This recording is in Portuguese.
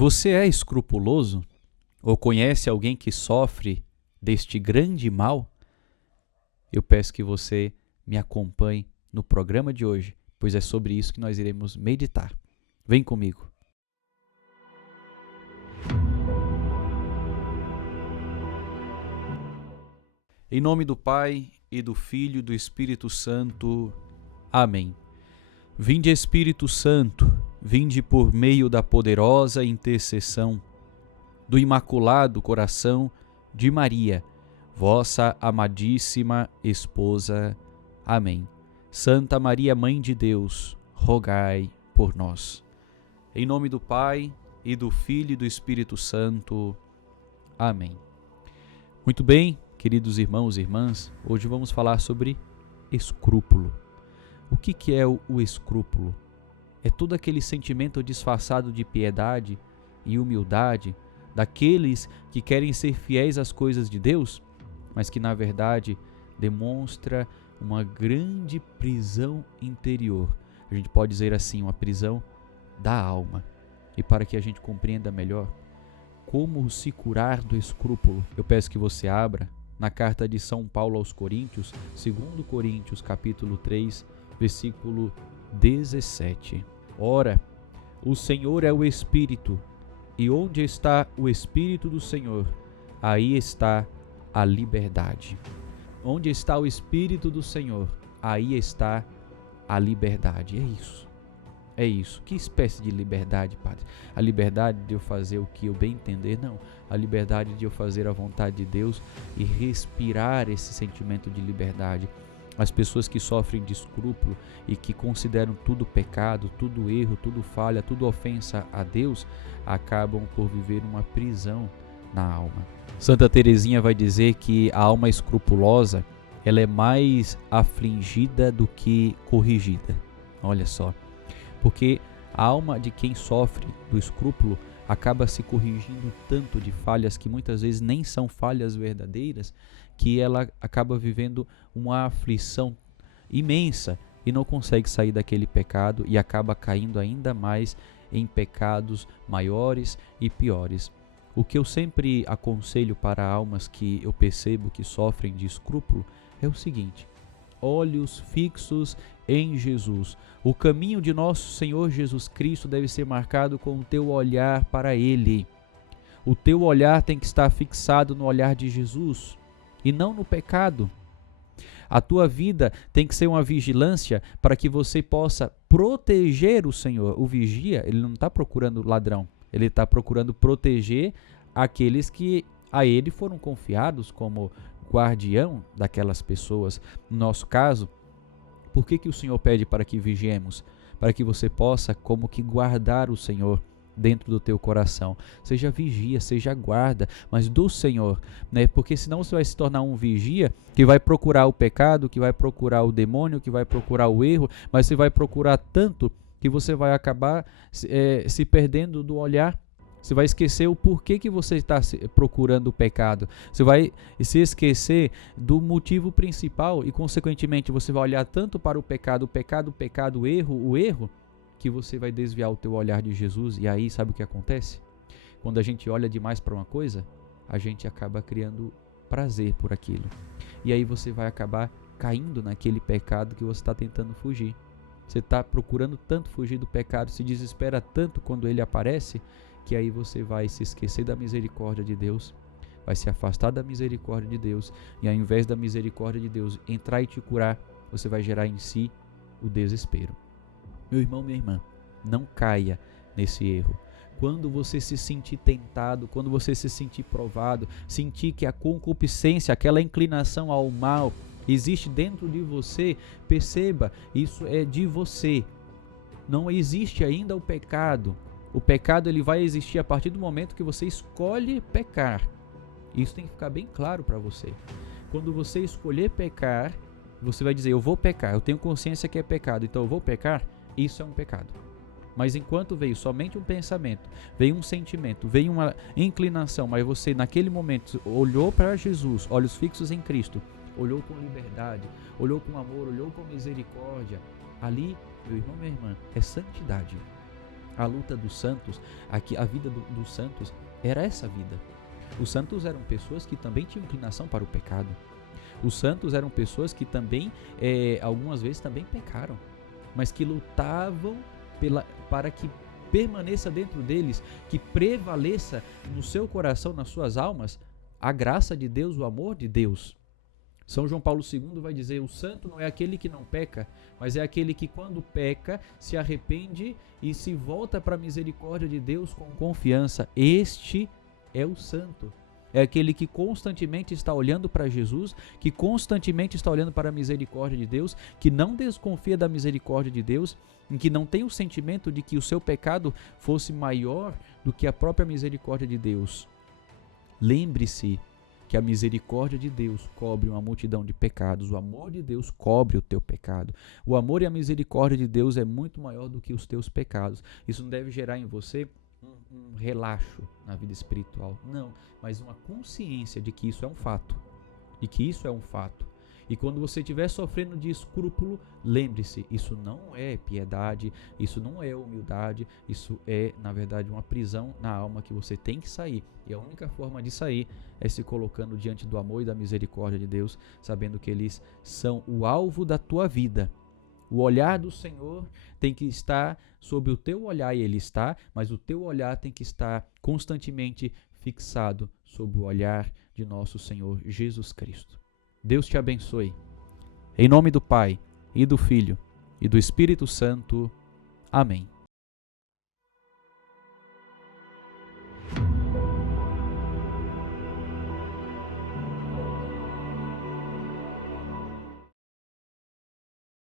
Você é escrupuloso? Ou conhece alguém que sofre deste grande mal? Eu peço que você me acompanhe no programa de hoje, pois é sobre isso que nós iremos meditar. Vem comigo. Em nome do Pai, e do Filho e do Espírito Santo. Amém. Vinde, Espírito Santo, vinde por meio da poderosa intercessão do Imaculado Coração de Maria, vossa amadíssima esposa. Amém. Santa Maria, Mãe de Deus, rogai por nós. Em nome do Pai, e do Filho e do Espírito Santo. Amém. Muito bem, queridos irmãos e irmãs, hoje vamos falar sobre escrúpulo. O que é o escrúpulo? É todo aquele sentimento disfarçado de piedade e humildade daqueles que querem ser fiéis às coisas de Deus, mas que na verdade demonstra uma grande prisão interior. A gente pode dizer assim, uma prisão da alma. E para que a gente compreenda melhor como se curar do escrúpulo, eu peço que você abra na carta de São Paulo aos Coríntios, 2 Coríntios, capítulo 3, versículo 17. Ora, o Senhor é o Espírito, e onde está o Espírito do Senhor, aí está a liberdade. Onde está o Espírito do Senhor, aí está a liberdade. É isso. É isso. Que espécie de liberdade, Padre? A liberdade de eu fazer o que eu bem entender? Não. A liberdade de eu fazer a vontade de Deus e respirar esse sentimento de liberdade. As pessoas que sofrem de escrúpulo e que consideram tudo pecado, tudo erro, tudo falha, tudo ofensa a Deus, acabam por viver uma prisão na alma. Santa Teresinha vai dizer que a alma escrupulosa, ela é mais afligida do que corrigida. Olha só. Porque a alma de quem sofre do escrúpulo acaba se corrigindo tanto de falhas que muitas vezes nem são falhas verdadeiras, que ela acaba vivendo uma aflição imensa e não consegue sair daquele pecado e acaba caindo ainda mais em pecados maiores e piores. O que eu sempre aconselho para almas que eu percebo que sofrem de escrúpulo é o seguinte: olhos fixos em Jesus. O caminho de nosso Senhor Jesus Cristo deve ser marcado com o teu olhar para Ele. O teu olhar tem que estar fixado no olhar de Jesus e não no pecado. A tua vida tem que ser uma vigilância para que você possa proteger o Senhor. O vigia, ele não está procurando ladrão, ele está procurando proteger aqueles que a ele foram confiados como guardião daquelas pessoas. No nosso caso, por que o Senhor pede para que vigiemos? Para que você possa como que guardar o Senhor dentro do teu coração. Seja vigia, seja guarda, mas do Senhor, né? Porque senão você vai se tornar um vigia que vai procurar o pecado, que vai procurar o demônio, que vai procurar o erro, mas você vai procurar tanto que você vai acabar se perdendo do olhar. Você vai esquecer o porquê que você está procurando o pecado. Você vai se esquecer do motivo principal e, consequentemente, você vai olhar tanto para o pecado, o erro, que você vai desviar o teu olhar de Jesus. E aí, sabe o que acontece? Quando a gente olha demais para uma coisa, a gente acaba criando prazer por aquilo. E aí você vai acabar caindo naquele pecado que você está tentando fugir. Você está procurando tanto fugir do pecado, se desespera tanto quando ele aparece, que aí você vai se esquecer da misericórdia de Deus, vai se afastar da misericórdia de Deus, e ao invés da misericórdia de Deus entrar e te curar, você vai gerar em si o desespero. Meu irmão, minha irmã, não caia nesse erro. Quando você se sentir tentado, quando você se sentir provado, sentir que a concupiscência, aquela inclinação ao mal existe dentro de você, perceba, isso é de você. Não existe ainda o pecado. O pecado ele vai existir a partir do momento que você escolhe pecar. Isso tem que ficar bem claro para você. Quando você escolher pecar, você vai dizer, eu vou pecar, eu tenho consciência que é pecado, então eu vou pecar, isso é um pecado. Mas enquanto veio somente um pensamento, veio um sentimento, veio uma inclinação, mas você naquele momento olhou para Jesus, olhos fixos em Cristo, olhou com liberdade, olhou com amor, olhou com misericórdia, ali, meu irmão, minha irmã, é santidade. A luta dos santos, a vida dos santos era essa vida. Os santos eram pessoas que também tinham inclinação para o pecado. Os santos eram pessoas que também, algumas vezes também pecaram, mas que lutavam para que permaneça dentro deles, que prevaleça no seu coração, nas suas almas, a graça de Deus, o amor de Deus. São João Paulo II vai dizer: o santo não é aquele que não peca, mas é aquele que quando peca se arrepende e se volta para a misericórdia de Deus com confiança. Este é o santo. É aquele que constantemente está olhando para Jesus, que constantemente está olhando para a misericórdia de Deus, que não desconfia da misericórdia de Deus, em que não tem o sentimento de que o seu pecado fosse maior do que a própria misericórdia de Deus. Lembre-se que a misericórdia de Deus cobre uma multidão de pecados. O amor de Deus cobre o teu pecado. O amor e a misericórdia de Deus é muito maior do que os teus pecados. Isso não deve gerar em você um relaxo na vida espiritual, não, mas uma consciência de que isso é um fato, E quando você estiver sofrendo de escrúpulo, lembre-se, isso não é piedade, isso não é humildade, isso é, na verdade, uma prisão na alma que você tem que sair. E a única forma de sair é se colocando diante do amor e da misericórdia de Deus, sabendo que eles são o alvo da tua vida. O olhar do Senhor tem que estar sob o teu olhar, e Ele está, mas o teu olhar tem que estar constantemente fixado sob o olhar de nosso Senhor Jesus Cristo. Deus te abençoe. Em nome do Pai, e do Filho, e do Espírito Santo. Amém.